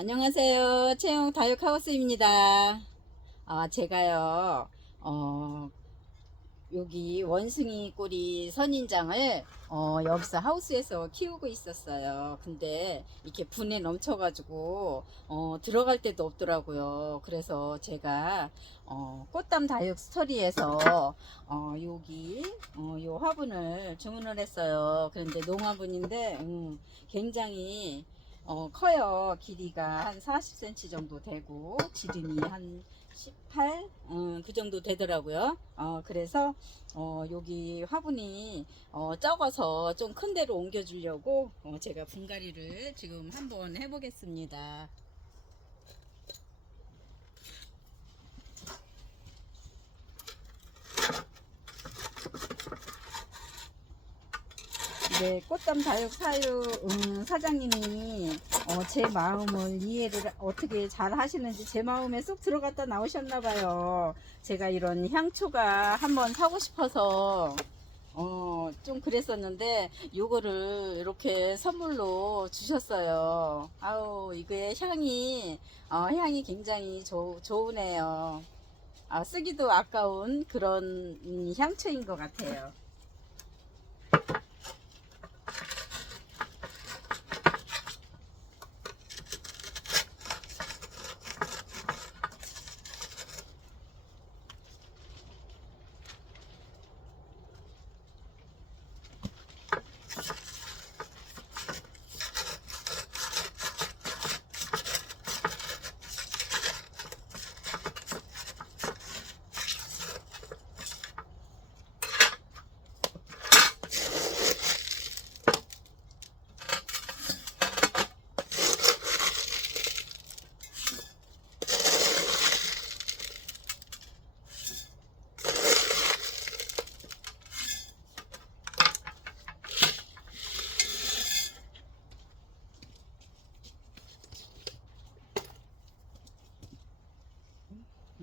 안녕하세요. 채용 다육하우스입니다. 아, 제가요, 어, 여기 원숭이 꼬리 선인장을, 어, 여기서 하우스에서 키우고 있었어요. 근데 이렇게 분에 넘쳐가지고, 어, 들어갈 데도 없더라고요. 그래서 제가, 어, 꽃담 다육 스토리에서, 어, 여기, 어, 요 화분을 주문을 했어요. 그런데 농화분인데, 음, 굉장히, 어, 커요. 길이가 한 40cm 정도 되고, 지름이 한 18? 음, 그 정도 되더라고요. 어, 그래서, 어, 여기 화분이, 어, 적어서 좀 큰 데로 옮겨주려고, 어, 제가 분갈이를 지금 한번 해보겠습니다. 네, 꽃담 다육 사유 음, 사장님이 어, 제 마음을 이해를 어떻게 잘 하시는지 제 마음에 쏙 들어갔다 나오셨나 봐요. 제가 이런 향초가 한번 사고 싶어서 어, 좀 그랬었는데 요거를 이렇게 선물로 주셨어요. 아우, 이거의 향이 어, 향이 굉장히 좋, 좋으네요. 아, 쓰기도 아까운 그런 음, 향초인 것 같아요.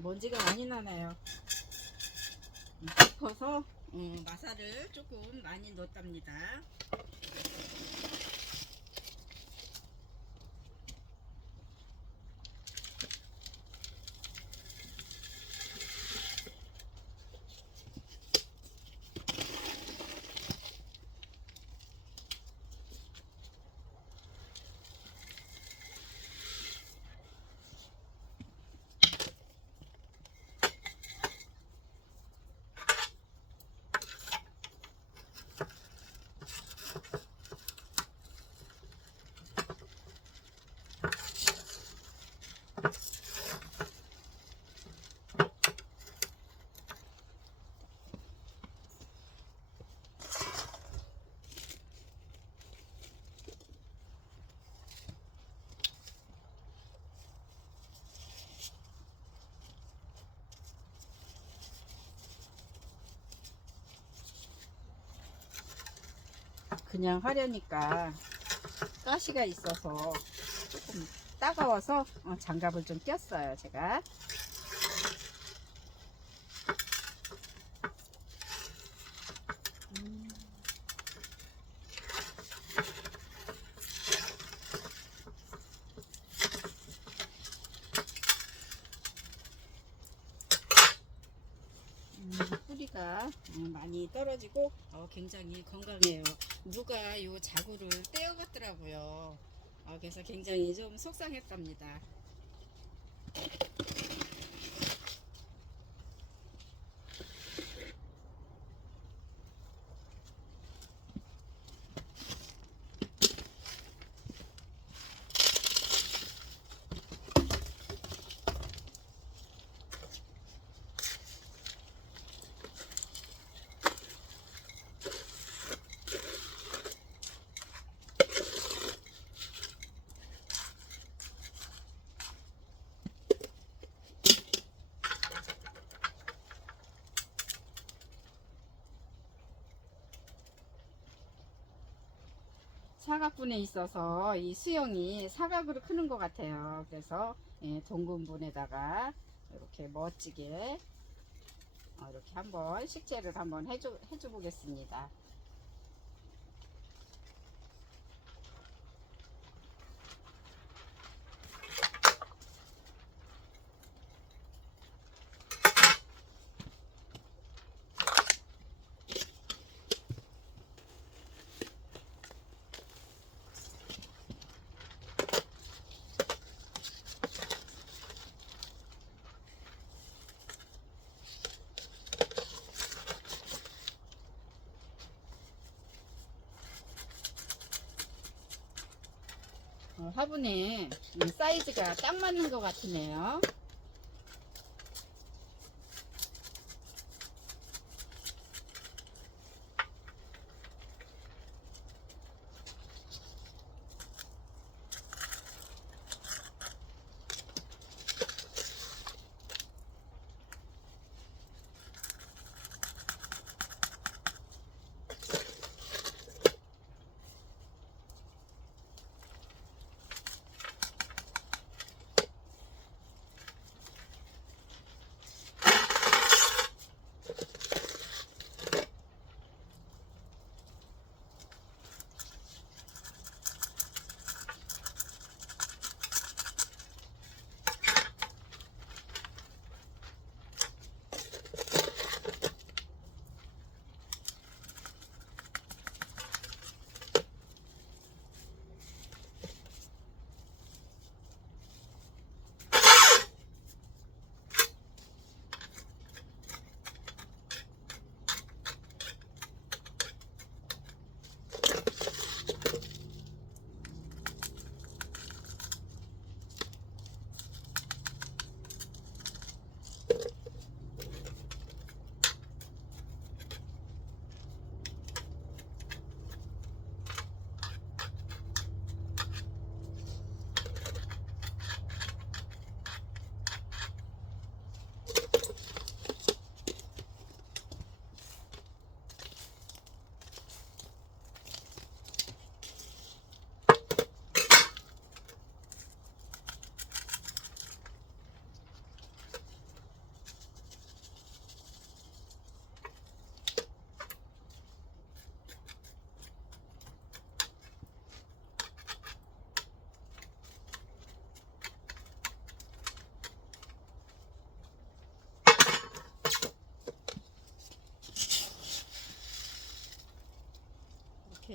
먼지가 많이 나네요. 깊어서 음, 마사를 조금 많이 넣었답니다. 그냥 하려니까 가시가 있어서 조금 따가워서 어, 장갑을 좀 꼈어요 제가 음. 음, 뿌리가 어, 많이 떨어지고 어, 굉장히 건강해요. 누가 요 자구를 떼어갔더라고요. 어, 그래서 굉장히 좀 속상했답니다. 사각분에 있어서 이 수영이 사각으로 크는 것 같아요. 그래서 예, 동근분에다가 이렇게 멋지게 어, 이렇게 한번 식재를 한번 해줘, 해줘 보겠습니다. 화분에 음, 사이즈가 딱 맞는 것 같으네요.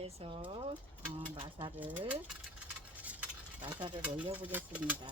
이렇게 해서 어, 마사를 마사를 올려보겠습니다.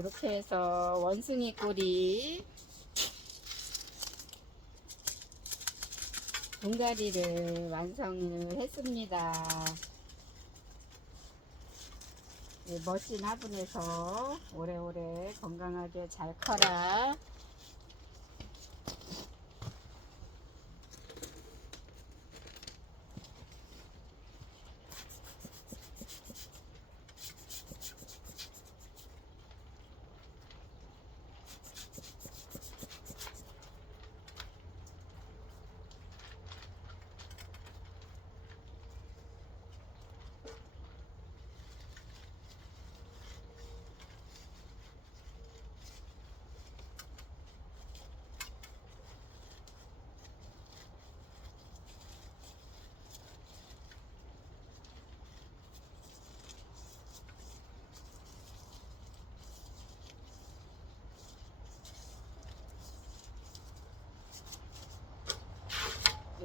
이렇게 해서 원숭이 꼬리 분갈이를 완성을 했습니다. 네, 멋진 화분에서 오래오래 건강하게 잘 커라.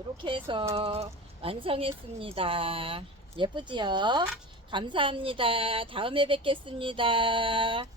이렇게 해서 완성했습니다. 예쁘지요? 감사합니다. 다음에 뵙겠습니다.